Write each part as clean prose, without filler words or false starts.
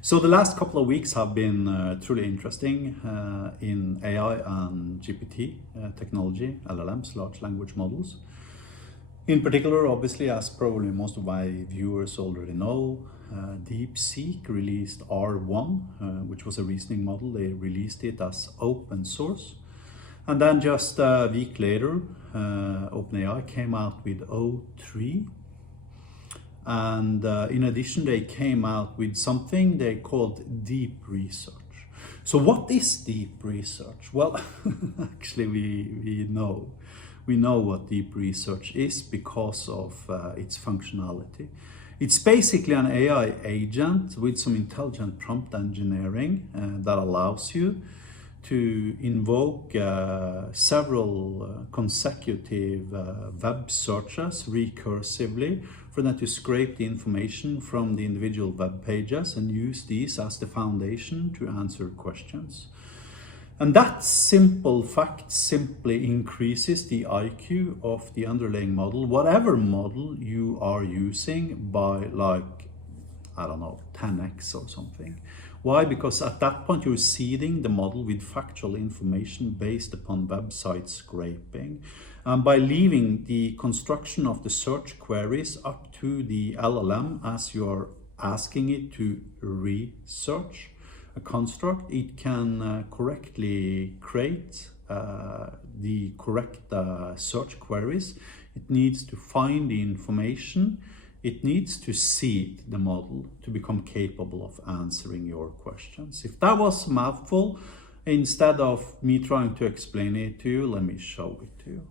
So the last couple of weeks have been truly interesting in AI and GPT technology, LLMs, large language models. In particular, obviously, as probably most of my viewers already know, DeepSeek released R1, which was a reasoning model. They released it as open source. And then just a week later, OpenAI came out with O3. And in addition, they came out with something they called deep research. So what is deep research? Well, actually, we know. We know what deep research is because of its functionality. It's basically an AI agent with some intelligent prompt engineering that allows you to invoke several consecutive web searches recursively for them to scrape the information from the individual web pages and use these as the foundation to answer questions. And that simple fact simply increases the IQ of the underlying model, whatever model you are using, by like, I don't know, 10x or something. Why? Because at that point you're seeding the model with factual information based upon website scraping. And by leaving the construction of the search queries up to the LLM as you're asking it to research a construct, it can correctly create the correct search queries. It needs to find the information. It needs to seed the model to become capable of answering your questions. If that was a mouthful, instead of me trying to explain it to you, let me show it to you.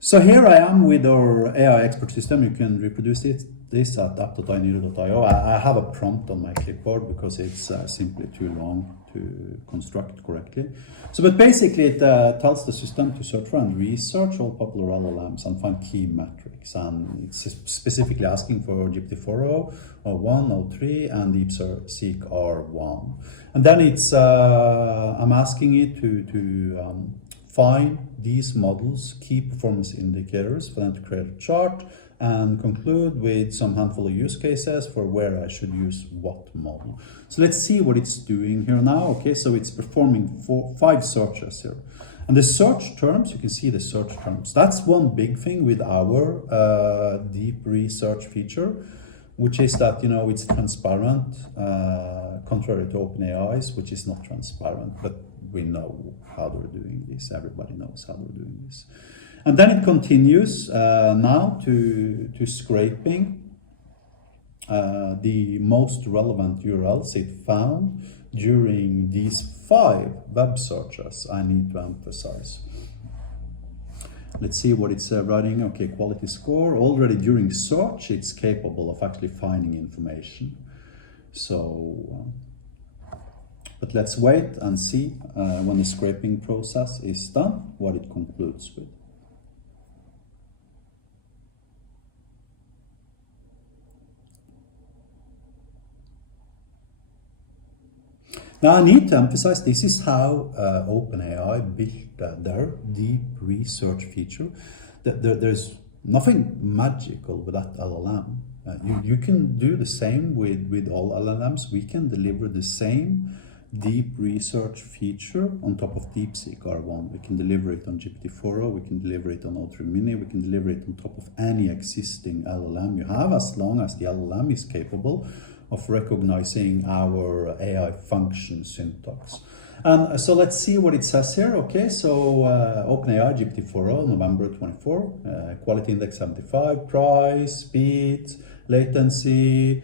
So here I am with our AI expert system. You can reproduce this at app.anyrl.io. I have a prompt on my clipboard because it's simply too long to construct correctly. So, but basically it tells the system to search for and research all popular LLMs and find key metrics. And it's specifically asking for GPT-4o, O1, O3, and DeepSeek R1. And then it's, I'm asking it to find these models, key performance indicators, for them to create a chart and conclude with some handful of use cases for where I should use what model. So let's see what it's doing here now. Okay, so it's performing 5 searches here. And the search terms, you can see the search terms. That's one big thing with our deep research feature, which is that, you know, it's transparent, contrary to OpenAI's, which is not transparent, but we know how they're doing this. Everybody knows how they're doing this. And then it continues now to scraping the most relevant URLs it found during these 5 web searches, I need to emphasize. Let's see what it's writing. Okay, quality score. Already during search, it's capable of actually finding information. So, but let's wait and see when the scraping process is done, what it concludes with. Now I need to emphasize this is how OpenAI built their deep research feature. There's nothing magical with that LLM. You can do the same with all LLMs. We can deliver the same deep research feature on top of DeepSeek R1. We can deliver it on GPT-4o, we can deliver it on O3 Mini, we can deliver it on top of any existing LLM you have, as long as the LLM is capable of recognizing our AI function syntax. And so let's see what it says here. Okay, so OpenAI GPT-4o, November 24, quality index 75, price, speed, latency,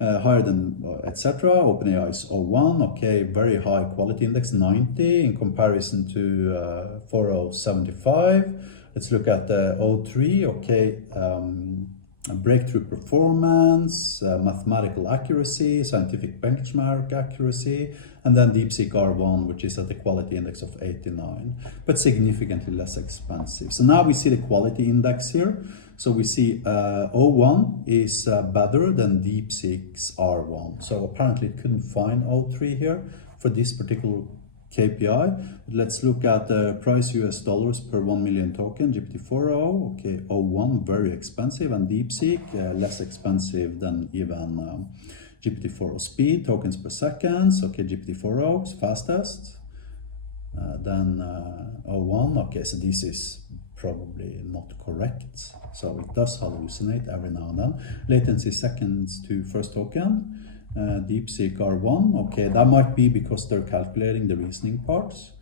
higher than etc. OpenAI is 01, okay, very high quality index 90 in comparison to 4075. Let's look at the O3, okay, breakthrough performance, mathematical accuracy, scientific benchmark accuracy, and then DeepSeek R1, which is at the quality index of 89, but significantly less expensive. So now we see the quality index here. So we see O1 is better than DeepSeek's R1. So apparently it couldn't find O3 here for this particular KPI. Let's look at the price US dollars per 1 million token, GPT-4o, okay, O1 very expensive, and DeepSeek less expensive than even GPT-4o speed, tokens per second. Okay, GPT-4o is fastest. Then O1, okay, so this is probably not correct. So it does hallucinate every now and then. Latency seconds to first token. DeepSeek R1, okay, that might be because they're calculating the reasoning parts.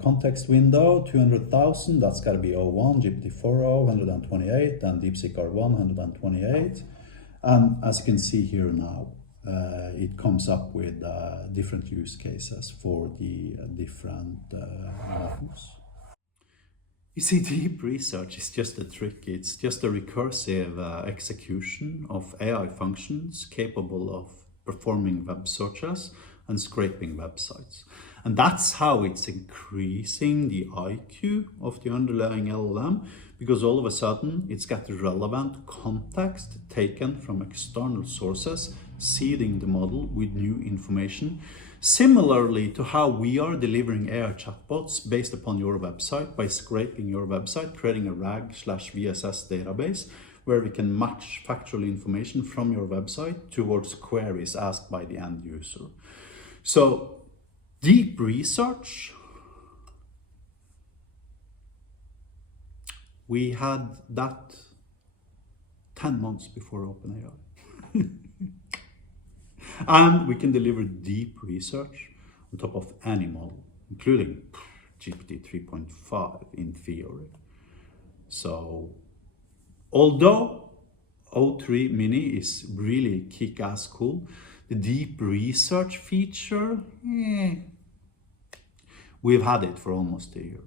Context window, 200,000, that's got to be O1, GPT-4o, 128, and DeepSeek R1, 128. And as you can see here now, it comes up with different use cases for the different models. You see, deep research is just a trick. It's just a recursive execution of AI functions capable of performing web searches and scraping websites. And that's how it's increasing the IQ of the underlying LLM, because all of a sudden it's got relevant context taken from external sources, seeding the model with new information. Similarly to how we are delivering AI chatbots based upon your website by scraping your website, creating a RAG/VSS database where we can match factual information from your website towards queries asked by the end user. So deep research, we had that 10 months before OpenAI. And we can deliver deep research on top of any model, including GPT 3.5 in theory. So although O3 Mini is really kick-ass cool, the deep research feature, we've had it for almost a year.